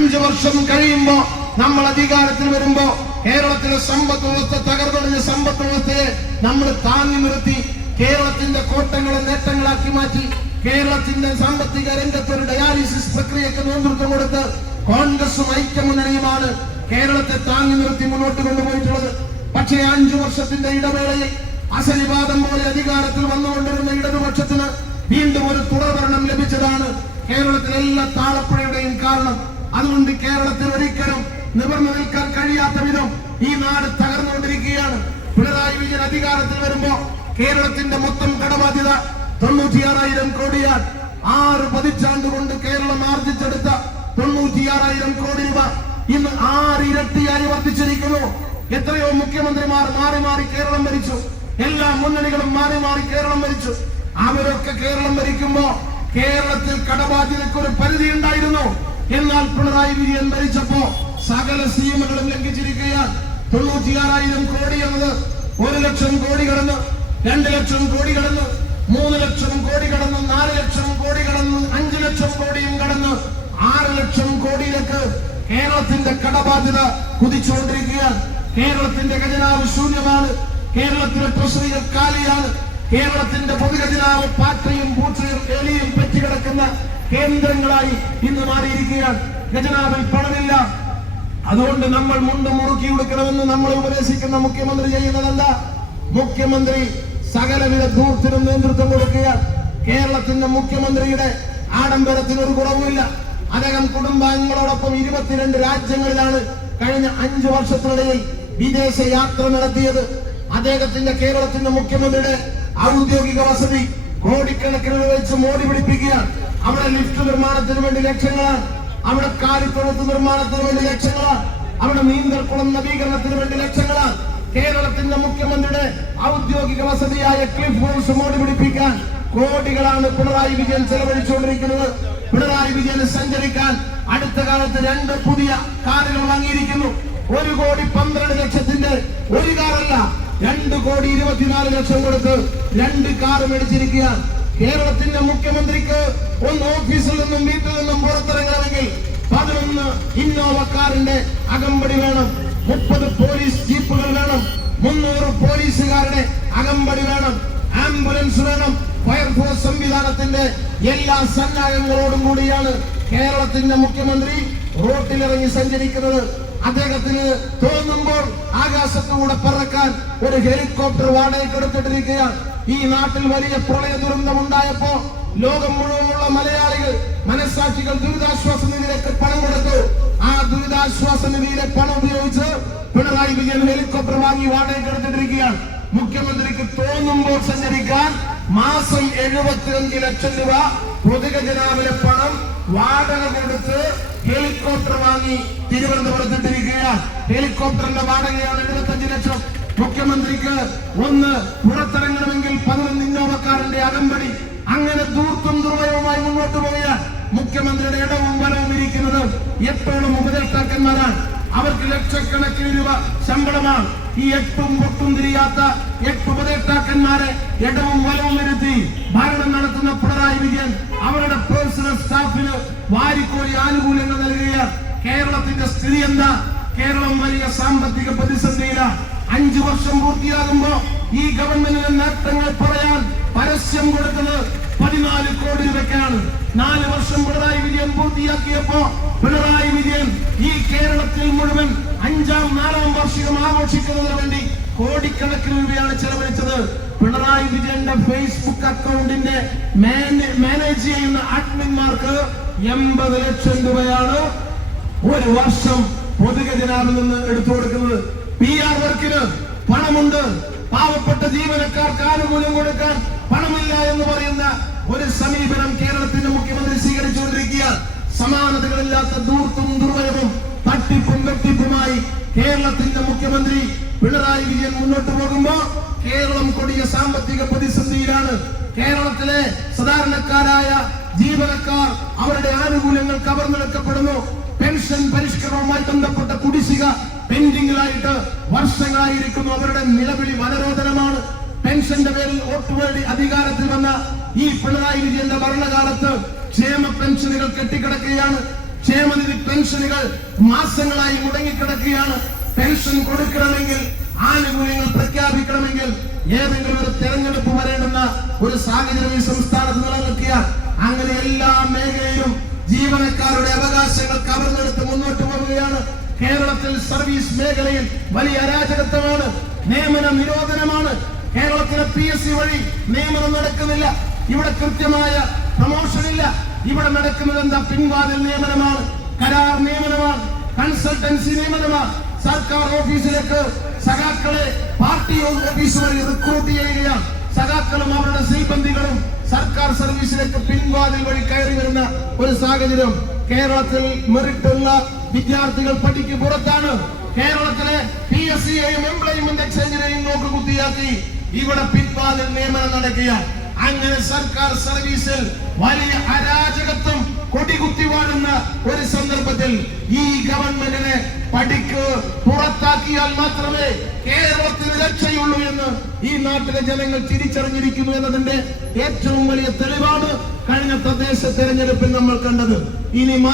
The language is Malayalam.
5 വർഷം കഴിയുമ്പോ നമ്മൾ അധികാരത്തിൽ വരുമ്പോ കേരളത്തിലെ സമ്പദ് വ്യവസ്ഥ തകർന്നടിഞ്ഞ സമ്പദ് വ്യവസ്ഥയെ നമ്മൾ താങ്ങി നിർത്തി കേരളത്തിന്റെ കോട്ടങ്ങളെ നേട്ടങ്ങളാക്കി മാറ്റി കേരളത്തിന്റെ സാമ്പത്തിക രംഗത്ത് ഒരു ഡയാലിസിസ് പ്രക്രിയക്ക് നേതൃത്വം കൊടുത്ത് കോൺഗ്രസും ഐക്യമുന്നണിയുമാണ് കേരളത്തെ താങ്ങി നിർത്തി മുന്നോട്ട് കൊണ്ടുപോയിട്ടുള്ളത്. പക്ഷേ 5 വർഷത്തിന്റെ ഇടവേളയിൽ അസലിവാദം പോലെ അധികാരത്തിൽ വന്നുകൊണ്ടിരുന്ന ഇടതുപക്ഷത്തിന് വീണ്ടും ഒരു തുടർഭരണം ലഭിച്ചതാണ് കേരളത്തിലെ എല്ലാ താളപ്പുഴയുടെയും കാരണം. അതുകൊണ്ട് കേരളത്തിൽ ഒരിക്കലും നിവർന്നു നിൽക്കാൻ കഴിയാത്ത വിധം ഈ നാട് തകർന്നുകൊണ്ടിരിക്കുകയാണ്. പിണറായി വിജയൻ അധികാരത്തിൽ വരുമ്പോ കേരളത്തിന്റെ മൊത്തം കടബാധ്യത 96,000 കോടിയാണ്. 6 പതിറ്റാണ്ട് കൊണ്ട് കേരളം ആർജിച്ചെടുത്ത 96,000 കോടി രൂപ ഇന്ന് 6 ഇരട്ടിയായി വർദ്ധിച്ചിരിക്കുന്നു. എത്രയോ മുഖ്യമന്ത്രിമാർ മാറി മാറി കേരളം ഭരിച്ചു. എല്ലാ മുന്നണികളും മാറി മാറി കേരളം ഭരിച്ചു. അവരൊക്കെ കേരളം ഭരിക്കുമ്പോ കേരളത്തിൽ കടബാധ്യതയ്ക്ക് ഒരു പരിധി ഉണ്ടായിരുന്നു. എന്നാൽ പിണറായി വിജയൻ ഭരിച്ചപ്പോ സകല നിയമങ്ങളും ലംഘിച്ചിരിക്കുകയാണ്. 96,000 കോടി എന്നത് 1 ലക്ഷം കോടി കടന്ന് 2 ലക്ഷം കോടി കടന്ന് 3 ലക്ഷം കോടി കടന്ന് 4 ലക്ഷം കോടി കടന്ന് 5 ലക്ഷം കോടിയും കടന്ന് 6 ലക്ഷം കോടിയിലേക്ക് കേരളത്തിന്റെ കടബാധ്യത കുതിച്ചുകൊണ്ടിരിക്കുകയാണ്. കേരളത്തിന്റെ ഖജനാവ് ശൂന്യമാണ്. കേരളത്തിലെ ട്രഷറികൾ കാലിയാണ്. കേരളത്തിന്റെ പൊതുഖജനാവ് പാറ്റയും പൂച്ചയും എലിയും പറ്റിക്കിടക്കുന്ന കേന്ദ്രങ്ങളായി ഇന്ന് മാറിയിരിക്കുകയാണ്. ഖജനാവിൽ പണമില്ല. അതുകൊണ്ട് നമ്മൾ മുണ്ട് മുറുക്കി കൊടുക്കണമെന്ന് നമ്മളെ ഉപദേശിക്കുന്ന മുഖ്യമന്ത്രി ചെയ്യുന്നതല്ല. മുഖ്യമന്ത്രി സകലവിധ ധൂർത്തിനും നേതൃത്വം കൊടുക്കുകയാണ്. കേരളത്തിന്റെ മുഖ്യമന്ത്രിയുടെ ആഡംബരത്തിന് ഒരു കുറവുമില്ല. അദ്ദേഹം കുടുംബാംഗങ്ങളോടൊപ്പം 22 രാജ്യങ്ങളിലാണ് കഴിഞ്ഞ 5 വർഷത്തിനിടയിൽ വിദേശ യാത്ര നടത്തിയത്. അദ്ദേഹത്തിന്റെ കേരളത്തിന്റെ മുഖ്യമന്ത്രിയുടെ ഔദ്യോഗിക വസതി കോടിക്കണക്കിന് വെച്ച് മോടി പിടിപ്പിക്കുകയാണ്. അവിടെ ലിഫ്റ്റ് നിർമ്മാണത്തിന് വേണ്ടി ലക്ഷങ്ങളാണ്. അവിടെ കാലിത്തൊഴുത്ത് നിർമ്മാണത്തിന് വേണ്ടി ലക്ഷങ്ങളാണ്. അവിടെ നീന്തൽക്കുളം നവീകരണത്തിന് വേണ്ടി ലക്ഷങ്ങളാണ്. കേരളത്തിന്റെ മുഖ്യമന്ത്രിയുടെ ഔദ്യോഗിക വസതിയായ ക്ലിഫ് ഹൗസ് മോടി പിടിപ്പിക്കാൻ കോടികളാണ് പിണറായി വിജയൻ ചെലവഴിച്ചുകൊണ്ടിരിക്കുന്നത്. പിണറായി വിജയന് സഞ്ചരിക്കാൻ അടുത്ത കാലത്ത് 2 പുതിയ കാറുകൾ വാങ്ങിയിരിക്കുന്നു. 1,12,00,000 ഒരു കാറല്ല, 2,24,00,000 കൊടുത്ത് 2 കാർ മേടിച്ചിരിക്കുകയാണ്. കേരളത്തിന്റെ മുഖ്യമന്ത്രിക്ക് ഒന്ന് ഓഫീസിൽ നിന്നും വീട്ടിൽ നിന്നും പുറത്തിറങ്ങണമെങ്കിൽ 11 ഇന്നോവ കാറിന്റെ അകമ്പടി വേണം. 30 പോലീസ് ജീപ്പുകൾ വേണം. 300 പോലീസുകാരുടെ അകമ്പടി വേണം. ആംബുലൻസ് വേണം. ഫയർഫോഴ്സ് സംവിധാനത്തിന്റെ എല്ലാ സന്നാഹങ്ങളോടും കൂടിയാണ് കേരളത്തിന്റെ മുഖ്യമന്ത്രി റോട്ടിലിറങ്ങി സഞ്ചരിക്കുന്നത്. അദ്ദേഹത്തിന് തോന്നുമ്പോൾ ആകാശത്തുകൂടെ പറക്കാൻ ഒരു ഹെലികോപ്റ്റർ വാടകയ്ക്ക് എടുത്തിട്ടിരിക്കുകയാണ്. ഈ നാട്ടിൽ വലിയ പ്രളയ ദുരന്തം ഉണ്ടായപ്പോ ലോകം മുഴുവനുള്ള മലയാളികൾ മനസ്സാക്ഷികൾ ദുരിതാശ്വാസ നിധിയിലേക്ക് പണം കൊടുത്തു. ആ ദുരിതാശ്വാസ നിധിയിലെ പണം ഉപയോഗിച്ച് പിണറായി വിജയൻ ഹെലികോപ്റ്റർ വാങ്ങി വാടകയ്ക്ക് എടുത്തിട്ടിരിക്കുകയാണ്. മുഖ്യമന്ത്രിക്ക് തോന്നുമ്പോൾ സഞ്ചരിക്കാൻ മാസം 75 ലക്ഷം രൂപ പൊതുഖജനാവിലെ പണം വാടക കൊടുത്ത് ഹെലികോപ്റ്റർ വാങ്ങി തിരുവനന്തപുരത്തിട്ടിരിക്കുകയാണ്. ഹെലികോപ്റ്ററിന്റെ വാടകയാണ് 75 ലക്ഷം. മുഖ്യമന്ത്രിക്ക് ഒന്ന് പുറത്തിറങ്ങണമെങ്കിൽ 11 ഇന്നോവക്കാരന്റെ അകമ്പടി. അങ്ങനെ ദൂർത്തും ദുർവയവുമായി മുന്നോട്ട് പോയാൽ മുഖ്യമന്ത്രിയുടെ ഇടവും വലവും ഇരിക്കുന്നത് 8 ഉപദേഷ്ടാക്കന്മാരാണ്. അവർക്ക് ലക്ഷക്കണക്കിന് രൂപ ശമ്പളമാണ്. ഈ 8 പൊട്ടും തിരിയാത്ത 8 ഉപദേഷ്ടാക്കന്മാരെ ഇടവും വലവും ഇരുത്തി ഭരണം നടത്തുന്ന പിണറായി വിജയൻ അവരുടെ പേഴ്സണൽ സ്റ്റാഫിന് വാരിക്കോരി ആനുകൂല്യങ്ങൾ നൽകുകയാണ്. കേരളത്തിന്റെ സ്ഥിതി എന്താ? കേരളം വലിയ സാമ്പത്തിക പ്രതിസന്ധിയിലാണ്. 5 വർഷം പൂർത്തിയാകുമ്പോ ഈ ഗവൺമെന്റിന്റെ നേട്ടങ്ങൾ പറയാൻ പരസ്യം കൊടുക്കുന്നത് 14 കോടി രൂപയ്ക്കാണ്. 4 വർഷം പിണറായി വിജയൻ പൂർത്തിയാക്കിയപ്പോ പിണറായി വിജയൻ ഈ കേരളത്തിൽ മുഴുവൻ 4ാം വാർഷികം ആഘോഷിക്കുന്നതിന് വേണ്ടി കോടിക്കണക്കിന് രൂപയാണ് ചെലവഴിച്ചത്. പിണറായി വിജയന്റെ ഫേസ്ബുക്ക് അക്കൗണ്ടിന്റെ മാനേജ് ചെയ്യുന്ന അഡ്മിന്മാർക്ക് 80 ലക്ഷം രൂപയാണ് ഒരു വർഷം പൊതുഖജനാവിൽ നിന്ന് എടുത്തു കൊടുക്കുന്നത്. PR വർക്കിന് പണമുണ്ട്. പാവപ്പെട്ട ജീവനക്കാർക്ക് ആനുകൂല്യം കൊടുക്കാൻ പണമില്ല എന്ന് പറയുന്ന ഒരു സമീപനം കേരളത്തിന്റെ മുഖ്യമന്ത്രി സ്വീകരിച്ചുകൊണ്ടിരിക്കുകയാണ്. സമാനതകളില്ലാത്ത ദൂർത്തും ദുർവയവും തട്ടിപ്പും വെട്ടിപ്പുമായി കേരളത്തിന്റെ മുഖ്യമന്ത്രി പിണറായി വിജയൻ മുന്നോട്ട് പോകുമ്പോ കേരളം കൊടിയ സാമ്പത്തിക പ്രതിസന്ധിയിലാണ്. കേരളത്തിലെ സാധാരണക്കാരായ ജീവനക്കാർ അവരുടെ ആനുകൂല്യങ്ങൾ കവർന്നെടുക്കപ്പെടുന്നു. പെൻഷൻ പരിഷ്കരണവുമായി ബന്ധപ്പെട്ട കുടിശ്ശിക പെൻഡിംഗിലായിട്ട് വർഷങ്ങളായിരിക്കുന്നു. അവരുടെ നിലവിളി വനരോധനമാണ്. പെൻഷന്റെ പേരിൽ വോട്ടുവേണ്ടി അധികാരത്തിൽ വന്ന ഈ പിണറായി വിജയന്റെ ഭരണകാലത്ത് ക്ഷേമ പെൻഷനുകൾ കെട്ടിക്കിടക്കുകയാണ്. ക്ഷേമനിധി പെൻഷനുകൾ മാസങ്ങളായി മുടങ്ങിക്കിടക്കുകയാണ്. പെൻഷൻ കൊടുക്കണമെങ്കിൽ, ആനുകൂല്യങ്ങൾ പ്രഖ്യാപിക്കണമെങ്കിൽ ഏതെങ്കിലും ഒരു തെരഞ്ഞെടുപ്പ് വരേണ്ടുന്ന ഒരു സാഹചര്യം ഈ സംസ്ഥാനത്ത് നിലനിൽക്കുകയാണ്. അങ്ങനെ എല്ലാ മേഖലയിലും ജീവനക്കാരുടെ അവകാശങ്ങൾ കവർന്നെടുത്ത് മുന്നോട്ട് പോവുകയാണ്. കേരളത്തിൽ സർവീസ് മേഖലയിൽ വലിയ അരാജകത്വമാണ്, നിയമന നിരോധനമാണ്. കേരളത്തിലെ PSC വഴി നിയമനം നടക്കുന്നില്ല. ഇവിടെ കൃത്യമായ പ്രമോഷൻ ഇല്ല. ഇവിടെ നടക്കുന്നത് എന്താ? പിൻവാതിൽ നിയമനമാണ്, കരാർ നിയമനമാണ്, കൺസൾട്ടൻസി നിയമനമാണ്. സർക്കാർ ഓഫീസിലേക്ക് സഖാക്കളെ പാർട്ടി ഓഫീസ് വഴി റിക്രൂട്ട് ചെയ്യുകയാണ്. സഖാക്കളും അവരുടെ സിൽബന്ധികളും സർക്കാർ സർവീസിലേക്ക് പിൻവാതിൽ വഴി കയറി വരുന്ന ഒരു സാഹചര്യം. കേരളത്തിൽ മെറിറ്റുള്ള വിദ്യാർത്ഥികൾ പഠിക്ക് പുറത്താണ്. കേരളത്തിലെ PSCയെയും എംപ്ലോയ്മെന്റ് എക്സ്ചേഞ്ചിനെയും നോക്കുകുത്തിയാക്കി ഇവിടെ പിൻവാതിൽ നിയമനം നടക്കുകയാണ്. അങ്ങനെ സർക്കാർ സർവീസിൽ വലിയ അരാജകത്വം കൊടികുത്തി വാഴുന്ന ഒരു സന്ദർഭത്തിൽ ഈ ഗവൺമെന്റിനെ പഠിക്ക് പുറത്താക്കിയാൽ മാത്രമേ കേരളത്തിന് രക്ഷയുള്ളൂ എന്ന് ഈ നാട്ടിലെ ജനങ്ങൾ തിരിച്ചറിഞ്ഞിരിക്കുന്നു എന്നതിന്റെ ഏറ്റവും വലിയ തെളിവാണ് കഴിഞ്ഞ തദ്ദേശ തെരഞ്ഞെടുപ്പിൽ നമ്മൾ കണ്ടത്. ഇനി